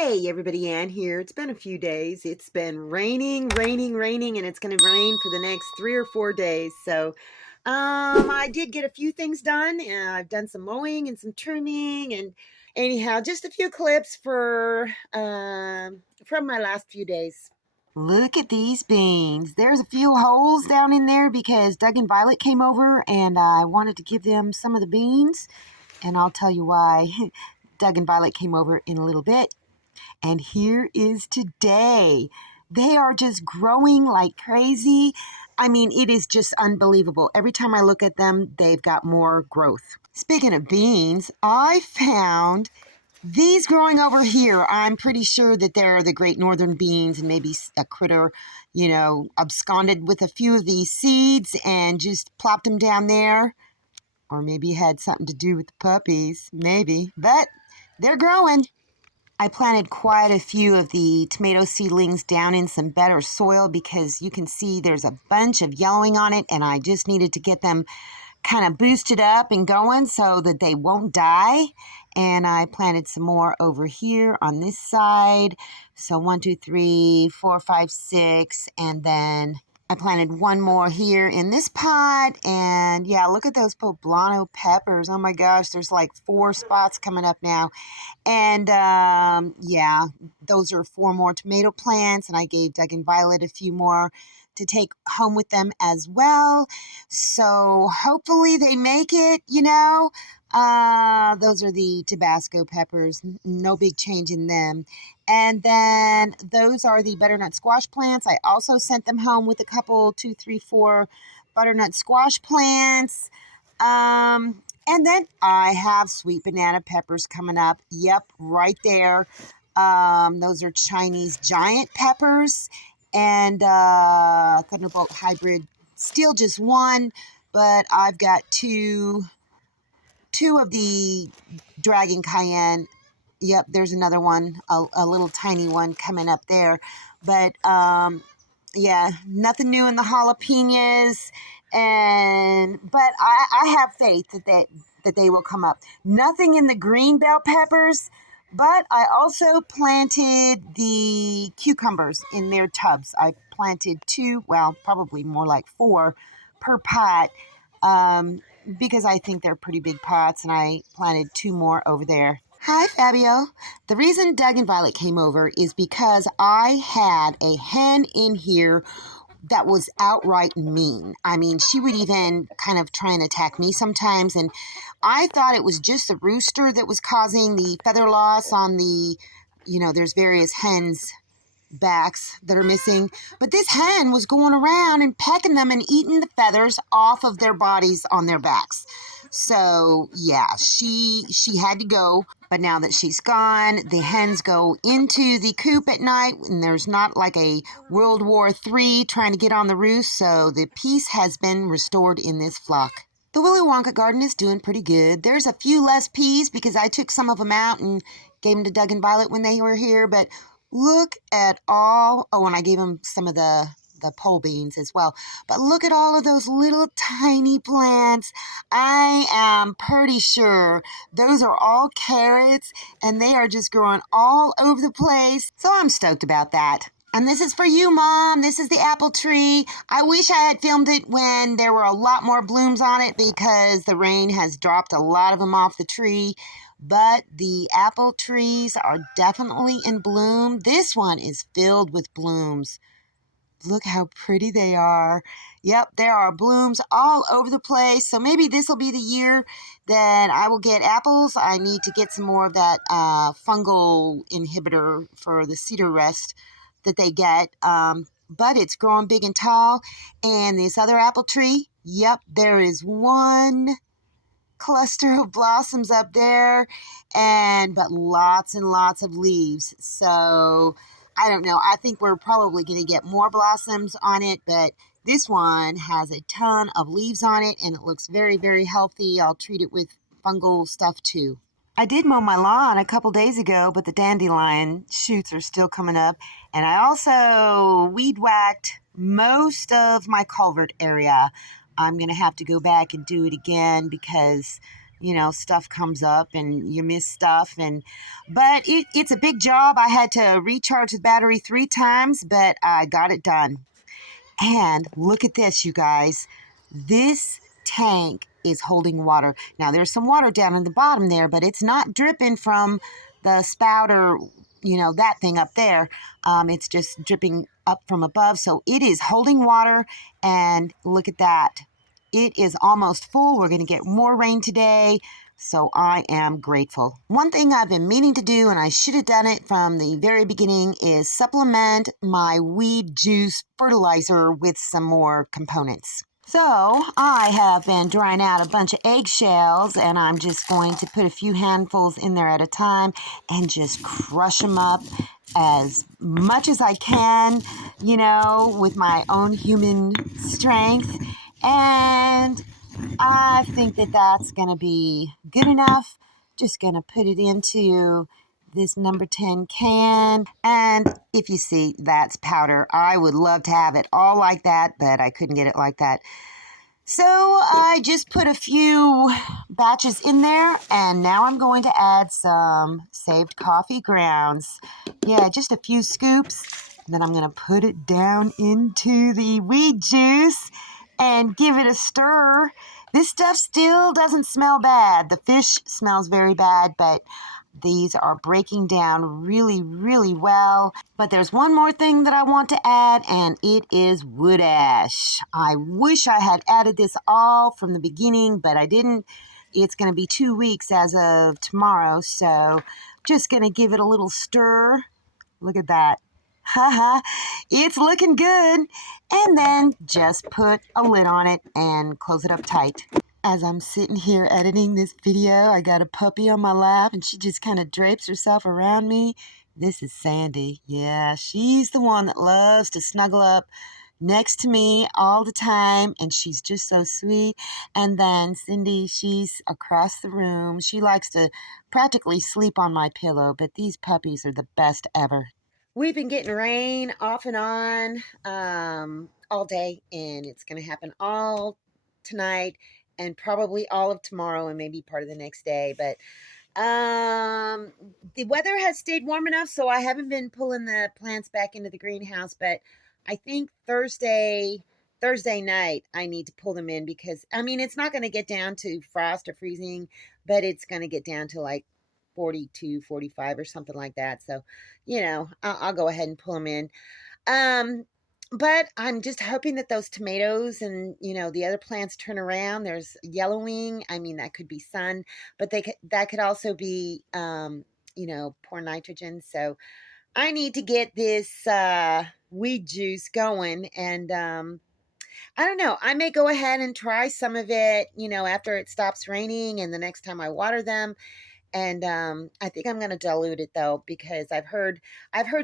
Hey everybody, Ann here. It's been a few days. It's been raining, and it's going to rain for the next 3 or 4 days. So, I did get a few things done. And I've done some mowing and some trimming, and anyhow, just a few clips for from my last few days. Look at these beans. There's a few holes down in there because Doug and Violet came over, and I wanted to give them some of the beans, and I'll tell you why. Doug and Violet came over in a little bit. And here is today. They are just growing like crazy. I mean, it is just unbelievable. Every time I look at them, they've got more growth. Speaking of beans, I found these growing over here. I'm pretty sure that they're the Great Northern beans, and maybe a critter, absconded with a few of these seeds and just plopped them down there. Or maybe had something to do with the puppies. Maybe. But they're growing. I planted quite a few of the tomato seedlings down in some better soil because you can see there's a bunch of yellowing on it, and I just needed to get them kind of boosted up and going so that they won't die. And I planted some more over here on this side. So 1, 2, 3, 4, 5, 6, and then I planted one more here in this pot. And yeah, look at those poblano peppers. Oh my gosh, there's like 4 spots coming up now. And yeah, those are 4 more tomato plants, and I gave Doug and Violet a few more to take home with them as well. So hopefully they make it, Those are the Tabasco peppers. No big change in them. And then those are the butternut squash plants. I also sent them home with a couple, 2, 3, 4 butternut squash plants. And then I have sweet banana peppers coming up. Yep, right there. Those are Chinese giant peppers and Thunderbolt hybrid. Still just one, but I've got two of the Dragon Cayenne. Yep, there's another one, a little tiny one coming up there. But yeah, nothing new in the jalapenos. But I have faith that they will come up. Nothing in the green bell peppers, but I also planted the cucumbers in their tubs. I planted 2, well, probably more like 4 per pot, because I think they're pretty big pots, and I planted 2 more over there. Hi, Fabio. The reason Doug and Violet came over is because I had a hen in here that was outright mean. I mean, she would even kind of try and attack me sometimes, and I thought it was just the rooster that was causing the feather loss on the, there's various hens' backs that are missing, but this hen was going around and pecking them and eating the feathers off of their bodies on their backs. So yeah, she had to go, but now that she's gone, the hens go into the coop at night, and there's not like a World War III trying to get on the roost, so the peace has been restored in this flock. The Willy Wonka garden is doing pretty good. There's a few less peas because I took some of them out and gave them to Doug and Violet when they were here, but look at all, and I gave them some of the pole beans as well. But look at all of those little tiny plants. I am pretty sure those are all carrots, and they are just growing all over the place. So I'm stoked about that. And this is for you, Mom. This is the apple tree. I wish I had filmed it when there were a lot more blooms on it because the rain has dropped a lot of them off the tree. But the apple trees are definitely in bloom. This one is filled with blooms. Look how pretty they are. Yep, there are blooms all over the place. So maybe this will be the year that I will get apples. I need to get some more of that fungal inhibitor for the cedar rest that they get. But it's growing big and tall. And this other apple tree, yep, there is one cluster of blossoms up there, but lots and lots of leaves. So I don't know. I think we're probably going to get more blossoms on it, but this one has a ton of leaves on it, and it looks very, very healthy. I'll treat it with fungal stuff too. I did mow my lawn a couple days ago, but the dandelion shoots are still coming up, and I also weed whacked most of my culvert area. I'm going to have to go back and do it again because stuff comes up and you miss stuff. But it's a big job. I had to recharge the battery 3 times, but I got it done. And look at this, you guys. This tank is holding water. Now, there's some water down in the bottom there, but it's not dripping from the spout or, that thing up there. It's just dripping up from above. So it is holding water. And look at that. It is almost full. We're going to get more rain today. So I am grateful. One thing I've been meaning to do, and I should have done it from the very beginning, is supplement my weed juice fertilizer with some more components. So I have been drying out a bunch of eggshells, and I'm just going to put a few handfuls in there at a time and just crush them up as much as I can, with my own human strength. And I think that that's going to be good enough. Just going to put it into this number 10 can. And if you see, that's powder. I would love to have it all like that, but I couldn't get it like that. So I just put a few batches in there, and now I'm going to add some saved coffee grounds. Yeah, just a few scoops. And then I'm going to put it down into the weed juice and give it a stir. This stuff still doesn't smell bad. The fish smells very bad, but these are breaking down really, really well. But there's one more thing that I want to add, and it is wood ash. I wish I had added this all from the beginning, but I didn't. It's going to be 2 weeks as of tomorrow, so just going to give it a little stir. Look at that. Haha, it's looking good. And then just put a lid on it and close it up tight. As I'm sitting here editing this video, I got a puppy on my lap, and she just kind of drapes herself around me. This is Sandy. Yeah, she's the one that loves to snuggle up next to me all the time, and she's just so sweet. And then Cindy, she's across the room. She likes to practically sleep on my pillow, but these puppies are the best ever. We've been getting rain off and on all day, and it's going to happen all tonight and probably all of tomorrow and maybe part of the next day. But the weather has stayed warm enough, so I haven't been pulling the plants back into the greenhouse. But I think Thursday night I need to pull them in because, it's not going to get down to frost or freezing, but it's going to get down to like 42, 45 or something like that. So, I'll go ahead and pull them in. But I'm just hoping that those tomatoes and, the other plants turn around. There's yellowing. That could be sun, but that could also be, poor nitrogen. So I need to get this weed juice going. And I don't know. I may go ahead and try some of it, after it stops raining and the next time I water them. And I think I'm going to dilute it though, because I've heard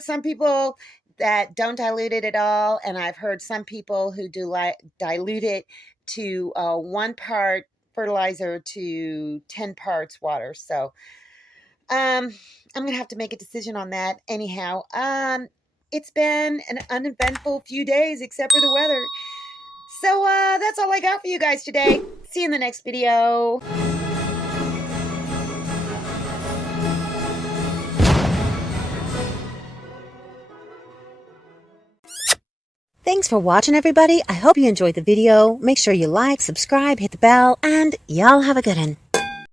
some people that don't dilute it at all, and I've heard some people who do dilute it to 1 part fertilizer to 10 parts water. So I'm going to have to make a decision on that. Anyhow, it's been an uneventful few days except for the weather. So that's all I got for you guys today. See you in the next video. Thanks for watching, everybody. I hope you enjoyed the video. Make sure you like, subscribe, hit the bell, and y'all have a good one.